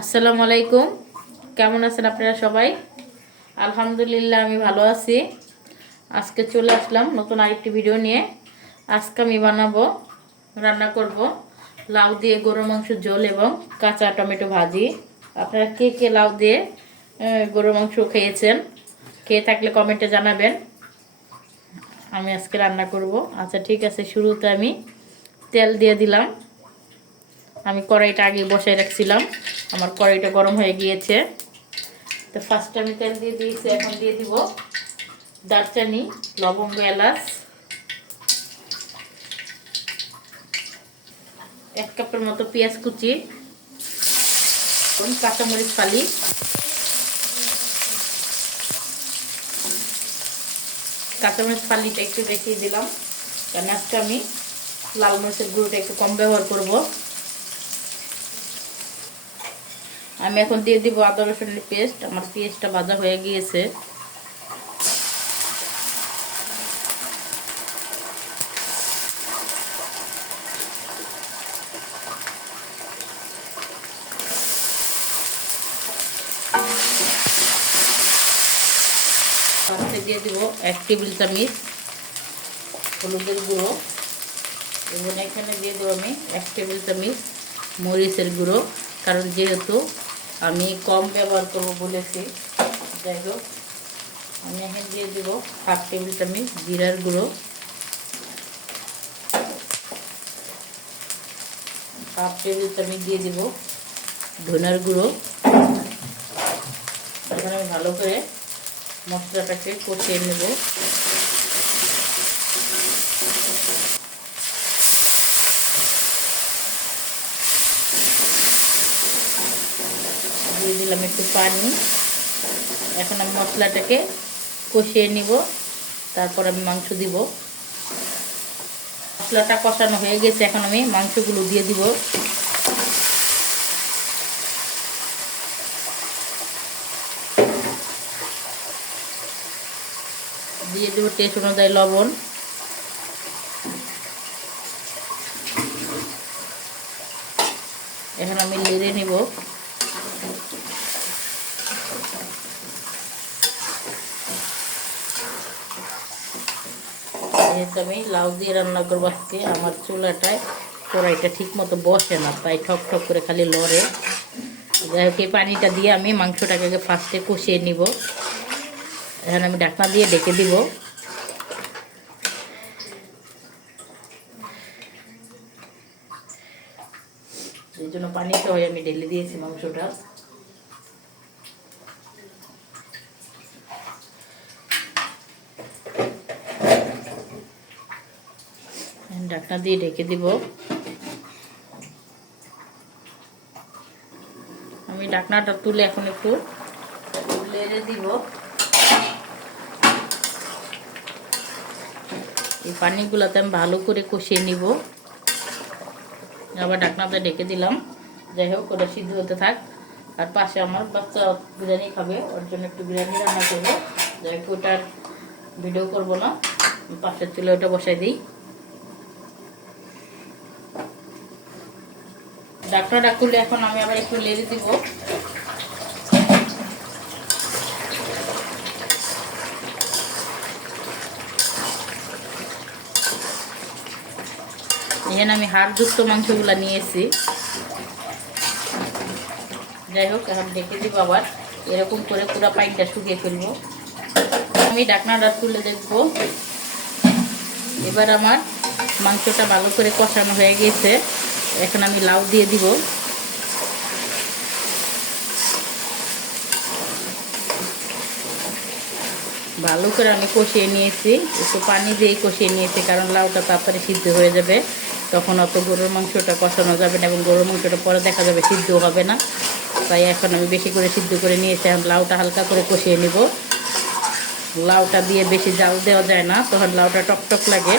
আসসালামু আলাইকুম। কেমন আছেন আপনারা সবাই? আলহামদুলিল্লাহ, আমি ভালো আছি। আজকে চলে আসলাম নতুন আরেকটি ভিডিও নিয়ে। আজকে আমি বানাবো, রান্না করব লাউ দিয়ে গরু মাংস ঝোল এবং কাঁচা টমেটো ভাজি। আপনারা কে কে লাউ দিয়ে গরু মাংস খেয়েছেন খেয়ে থাকলে কমেন্টে জানাবেন। আমি আজকে রান্না করব। আচ্ছা ঠিক আছে, শুরুতে আমি তেল দিয়ে দিলাম। আমি কড়াইটা আগে বসাই রাখছিলাম। আমার কড়াইটা গরম হয়ে গিয়েছে। তো ফার্স্ট আমি তেল দিয়ে দিয়েছি, এখন দিয়ে দিব দারচানি, লবঙ্গ, এলাচ। এক কাপের মতো পেঁয়াজ কুচি, কাঁচামরিচ ফালি। কাঁচামরিচ ফালিটা একটু বেশি দিলাম। কারণ আজকে আমি লাল মরিচের গুঁড়োটা একটু কম ব্যবহার করব। আমি এখন দিয়ে দিব আদা রসুনের পেস্ট আমার পেস্টটা ভাজা হয়ে গিয়েছে। দিয়ে দিব এক টেবিল চামচ হলুদের গুঁড়ো। এবং এখানে দিয়ে দেবো আমি এক টেবিল চামচ মরিচের গুঁড়ো, কারণ যেহেতু আমি কম ব্যবহার করব বলেছি। যাই হোক, আমি এখানে দিয়ে দেব হাফ টেবিল চামচ জিরার গুঁড়ো। হাফ টেবিল চামচ দিয়ে দিব ধনার গুঁড়ো। এখন আমি ভালো করে মশলাটাকে কষিয়ে নেব দিয়ে দিলাম একটু পানি। এখন আমি মশলাটাকে কষিয়ে নিব, তারপর আমি মাংস দিব। মশলাটা কষানো হয়ে গেছে, এখন আমি মাংসগুলো দিয়ে দিব। দিয়ে দেবো টেস্ট অনুযায়ী লবণ। এখন আমি লেড়ে নিব। যেহেতু আমি লাউ দিয়ে রান্না করব আজকে। আমার চুলাটায় কড়াইটা ঠিক মতো বসে না, তাই ঠক ঠক করে খালি লড়ে। যাই হোক, এই পানিটা দিয়ে আমি মাংসটাকে আগে ফার্স্টে কষিয়ে নিব। এখন আমি ঢাকনা দিয়ে ডেকে দিব। এই জন্য পানিটা হয়, আমি ঢেলে দিয়েছি মাংসটা। ঢাকনা দিয়ে ঢেকে দিব। আমি ঢাকনাটা তুলে এখন একটু লেড়ে দিব। এই পানিগুলোতে আমি ভালো করে কষিয়ে নিব। আবার ঢাকনাতে ডেকে দিলাম। যাই হোক, ওটা সিদ্ধ হতে থাক। আর পাশে আমার বাচ্চা বিরিয়ানি খাবে, ওর জন্য একটু বিরিয়ানি রান্না করব। যাই হোক, ওটার ভিডিও করব না। পাশের চুলে ওটা বসাই দিই। ডাকনাটা খুলে এখন আমি আবার একটু লেড়ে দিব। এখানে আমি হাড়যুক্ত মাংসগুলা নিয়েছি। যাই হোক, এখন ডেকে দিব আবার। এরকম করে পুরো পাইনটা শুকিয়ে ফেলব। আমি ডাকনাটা তুলে দেখব। এবার আমার মাংসটা ভালো করে কষানো হয়ে গেছে। এখন আমি লাউ দিয়ে দিব। ভালো করে আমি কষিয়ে নিয়েছি। একটু পানি দিয়ে কষিয়ে নিয়েছি, কারণ লাউটা তাড়াতাড়ি সিদ্ধ হয়ে যাবে। তখন অত গরুর মাংসটা কষানো যাবে না এবং গরুর মাংসটা পরে দেখা যাবে সিদ্ধ হবে না। তাই এখন আমি বেশি করে সিদ্ধ করে নিয়েছি। এখন লাউটা হালকা করে কষিয়ে নিব। লাউটা দিয়ে বেশি জাল দেওয়া যায় না, তখন লাউটা টকটক লাগে।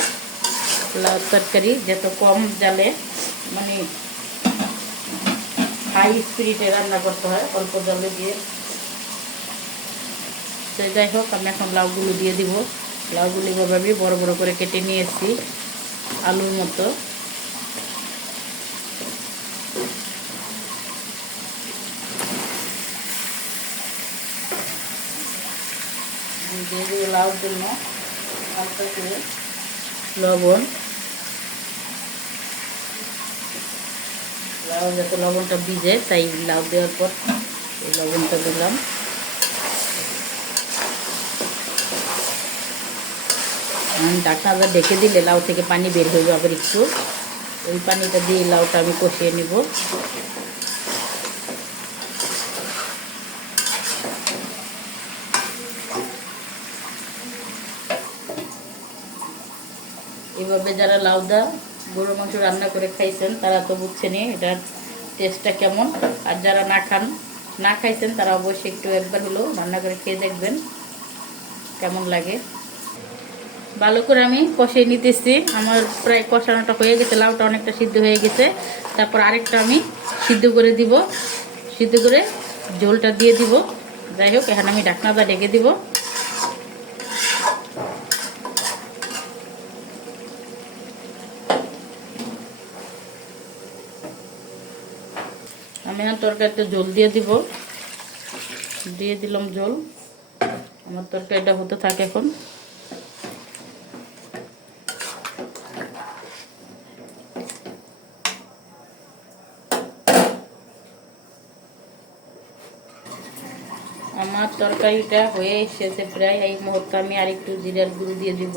লাউ তরকারি যত কম জালে মানে হাই স্পিরিটে রান্না করতে হয়, অল্প জলে দিয়ে। সে যাই হোক, আমি এখন লাউগুলো দিয়ে দিব। লাউগুলি এভাবে বড় বড় করে কেটে নিয়েছি, আলুর মতো। দিয়ে জন্য লবণ। লাউ যাতে লবণটা ভিজে, তাই লাউ দেওয়ার পর এই লবণটা দিলাম। ডাকনাটা ডেকে দিলে লাউ থেকে পানি বের হয়ে যাবে একটু। ওই পানিটা দিয়ে লাউটা আমি কষিয়ে নিব। এভাবে যারা লাউ লাউদা গরুর মাংস রান্না করে খাইছেন, তারা তো বুঝছেনই এটার টেস্টটা কেমন। আর যারা না খান, না খাইছেন, তারা অবশ্যই একটু একবার হলেও রান্না করে খেয়ে দেখবেন, কেমন লাগে। ভালো করে আমি কষিয়ে নিতেছি। আমার প্রায় কষানোটা হয়ে গেছে, লাউটা অনেকটা সিদ্ধ হয়ে গেছে। তারপর আরেকটা আমি সিদ্ধ করে দিব। সিদ্ধ করে ঝোলটা দিয়ে দিব। যাই হোক, এখানে আমি ঢাকনাটা ডেকে দিব। তরকারিতে জল দিয়ে দিব। দিয়ে দিলাম জল। আমার তরকারিটা হতে থাকে এখন। আমার তরকারিটা হয়ে এসেছে। প্রায় এই মুহূর্তে আমি আর একটু জিরার গুঁড়ো দিয়ে দিব।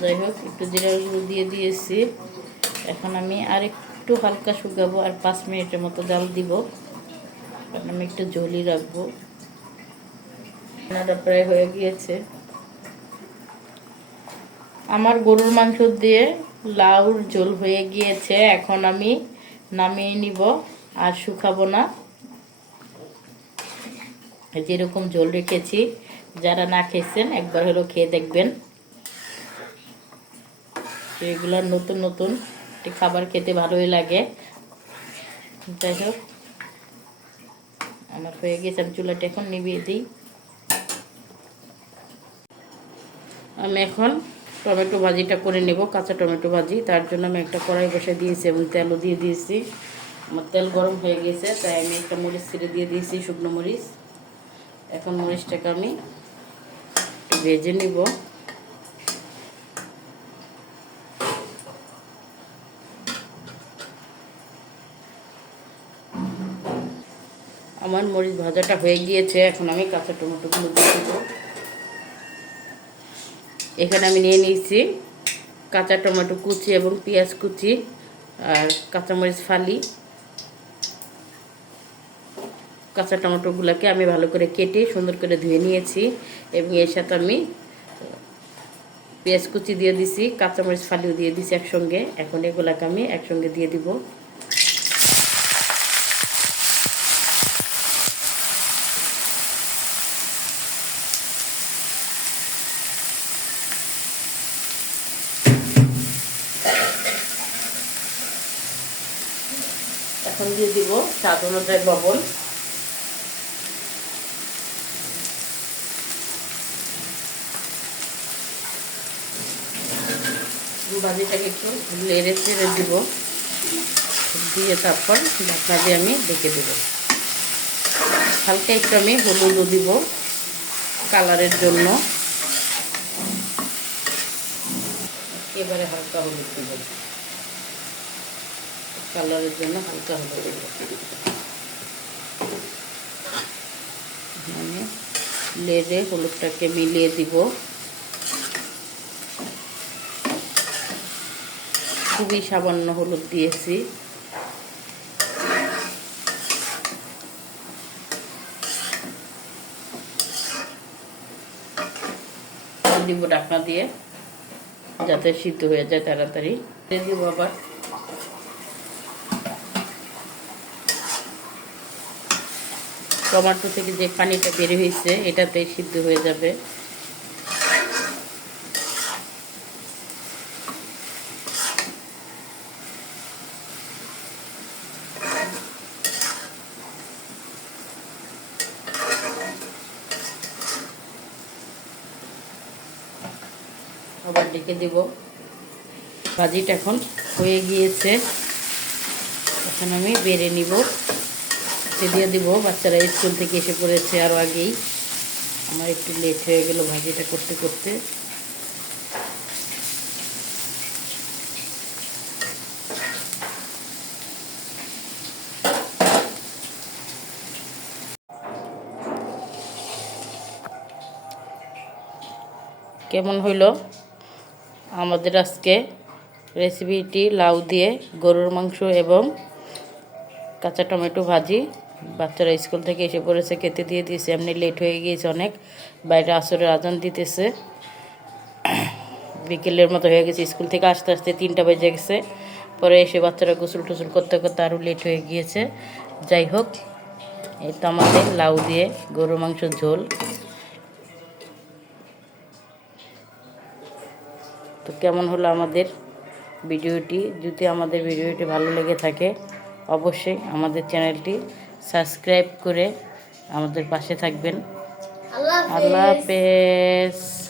যাই হোক, একটু জিরার গুঁড়ো দিয়ে দিয়েছি। এখন আমি আর একটু হালকা শুকাবো আর পাঁচ মিনিটের মতো জাল দিব। কারণ আমি একটু ঝোলই রাখব। রান্নাটা প্রায় হয়ে গিয়েছে। আমার গরুর মাংস দিয়ে লাউর ঝোল হয়ে গিয়েছে। এখন আমি নামিয়ে নিব আর শুকাবো না। যেরকম ঝোল রেখেছি। যারা না খেয়েছেন, একবার হলেও খেয়ে দেখবেন। এগুলো নতুন নতুন। খাবার খেতে ভালোই লাগে। যাই হোক, আমার হয়ে গেছে, আমি চুলাটা এখন নিভিয়ে দিই। আমি এখন টমেটো ভাজিটা করে নেব, কাঁচা টমেটো ভাজি। তার জন্য আমি একটা কড়াই বসে দিয়েছি এবং তেলও দিয়ে দিয়েছি। আমার তেল গরম হয়ে গেছে, তাই আমি একটা মরিচ ছিঁড়ে দিয়ে দিয়েছি, শুকনো মরিচ। এখন মরিচটাকে আমি ভেজে নিব। আমার মরিচ ভাজাটা হয়ে গিয়েছে, এখন আমি কাঁচা টমেটোগুলো দিয়ে দেবো। এখানে আমি নিয়ে নিয়েছি কাঁচা টমেটো কুচি এবং পেঁয়াজ কুচি আর কাঁচামরিচ ফালি। কাঁচা টমেটোগুলোকে আমি ভালো করে কেটে সুন্দর করে ধুয়ে নিয়েছি এবং এর সাথে আমি পেঁয়াজ কুচি দিয়ে দিছি, কাঁচামরিচ ফালিও দিয়ে দিছি একসঙ্গে। এখন এগুলাকে আমি একসঙ্গে দিয়ে দিব। এখন দিয়ে দিব স্বাদ অনুযায়ী লবণ। ভাজিটাকে একটু লেড়ে চেড়ে দিব। দিয়ে তারপর ঢাকনা দিয়ে আমি ডেকে দেব। হালকা একটু আমি হলুদও দিব কালারের জন্য। এবারে হালকা হলুদ দিব। কালারের জন্য হালকা মানে লেড়ে হলুদটাকে মিলিয়ে দিব। খুবই সামান্য হলুদ দিয়েছি। দিব ঢাকনা দিয়ে, যাতে সিদ্ধ হয়ে যায় তাড়াতাড়ি। দিব আবার টমাটো থেকে যে পানিটা বের হয়েছে এটাতে সিদ্ধ হয়ে যাবে। আবার ডেকে দেব। ভাজিটা এখন হয়ে গিয়েছে। এখন আমি বেড়ে নিব। খেতে দিয়ে দিব। বাচ্চারা স্কুল থেকে এসে পড়েছে আরও আগেই। আমার একটু লেট হয়ে গেল ভাজিটা করতে করতে। কেমন হইল? আমাদের আজকে রেসিপিটি লাউ দিয়ে গরুর মাংস এবং কাঁচা টমেটো ভাজি। বাচ্চারা স্কুল থেকে এসে পড়েছে, খেতে দিয়ে দিয়েছে, এমনি লেট হয়ে গিয়েছে অনেক। বাইরে আসরের আজান দিতেছে। বিকেলের মতো হয়ে গেছে, স্কুল থেকে আসতে আসতে তিনটা বেজে গেছে। পরে এসে বাচ্চারা গোসল টোসল করতে করতে আরও লেট হয়ে গিয়েছে। যাই হোক, এই তো আমাদের লাউ দিয়ে গরুর মাংস ঝোল। তো কেমন হলো আমাদের ভিডিওটি? যদি আমাদের ভিডিওটি ভালো লেগে থাকে, অবশ্যই আমাদের চ্যানেলটি সাবস্ক্রাইব করে আমাদের পাশে থাকবেন। আল্লাহ হাফেজ।